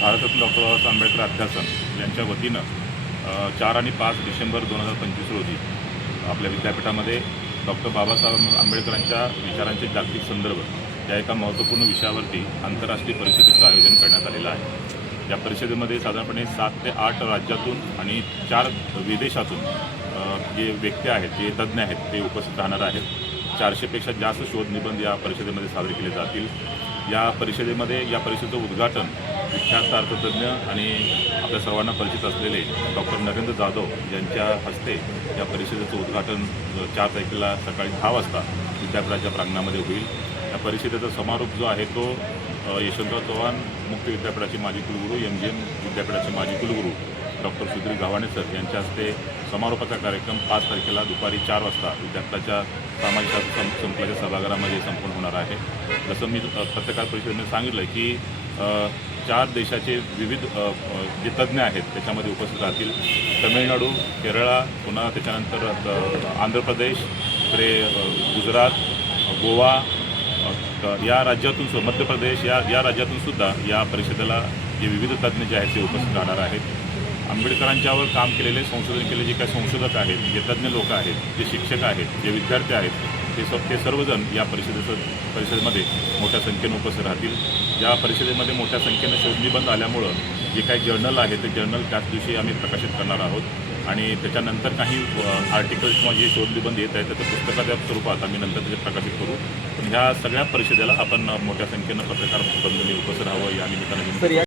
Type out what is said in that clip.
Bharat Ratna doctor Babasaheb Ambedkar अध्यासन यांच्या वतीनं 4 आणि 5 डिसेंबर 2025 रोजी आपल्या विद्यापीठामध्ये डॉक्टर बाबासाहेब आंबेडकरांच्या विचारांचे जागतिक संदर्भ या एका महत्त्वपूर्ण विषयावरती आंतरराष्ट्रीय परिषदेचं आयोजन करण्यात आलेलं आहे। या परिषदेमध्ये साधारणपणे 7 ते 8 राज्यातून आणि 4 विदेशातून जे व्यक्ती आहेत, जे तज्ज्ञ आहेत, ते उपस्थित राहणार आहेत। 400पेक्षा जास्त शोध निबंध या परिषदेमध्ये सादर केले जातील। या परिषदेचं उद्घाटन विख्यात अर्थतज्ञ आणि आपल्या सर्वांना परिचित असलेले डॉक्टर नरेंद्र जाधव यांच्या हस्ते या परिषदेचं उद्घाटन 4 तारखेला सकाळी 10 वाजता विद्यापीठाच्या प्रांगणामध्ये होईल। या परिषदेचा समारोप जो आहे तो यशवंतराव चव्हाण मुक्त विद्यापीठाचे माजी कुलगुरू, MGM विद्यापीठाचे माजी कुलगुरू डॉक्टर सुधीर गावाणे सर यांच्या हस्ते समारोपाचा कार्यक्रम 5 तारखेला दुपारी 4 वाजता विद्यापीठाच्या सामाजिक शास्त्र संकुलाच्या सभागृहामध्ये संपन्न होणार आहे। जसं मी पत्रकार परिषदेमध्ये सांगितलं की 4 देशाचे विविध जे तज्ज्ञ आहेत त्याच्यामध्ये उपस्थित राहतील। तमिळनाडू, केरळ, पुन्हा त्याच्यानंतर आंध्र प्रदेश, इकडे गुजरात, गोवा या राज्यातून, मध्य प्रदेश या राज्यातून सुद्धा या परिषदेला जे विविध तज्ज्ञ जे आहेत ते उपस्थित राहणार आहेत। आंबेडकरांच्यावर काम केलेले, संशोधन केलेले जे काही संशोधक आहेत, जे तज्ज्ञ लोक आहेत, जे शिक्षक आहेत, जे विद्यार्थी आहेत, ते सर्वजण या परिषदेमध्ये मोठ्या संख्येने उपस्थित राहतील। या परिषदेमध्ये मोठ्या संख्येने शोधनिबंध आल्यामुळं जे काही जर्नल आहे ते जर्नल त्याच दिवशी आम्ही प्रकाशित करणार आहोत आणि त्याच्यानंतर काही आर्टिकल्स किंवा जे शोधनिबंध येत आहेत त्याच्या पुस्तकाच्या स्वरूपात आम्ही नंतर त्याचे प्रकाशित करू। पण ह्या सगळ्या परिषदेला आपण मोठ्या संख्येनं पत्रकार बंधूंनी उपस्थित राहावं या निमित्ताने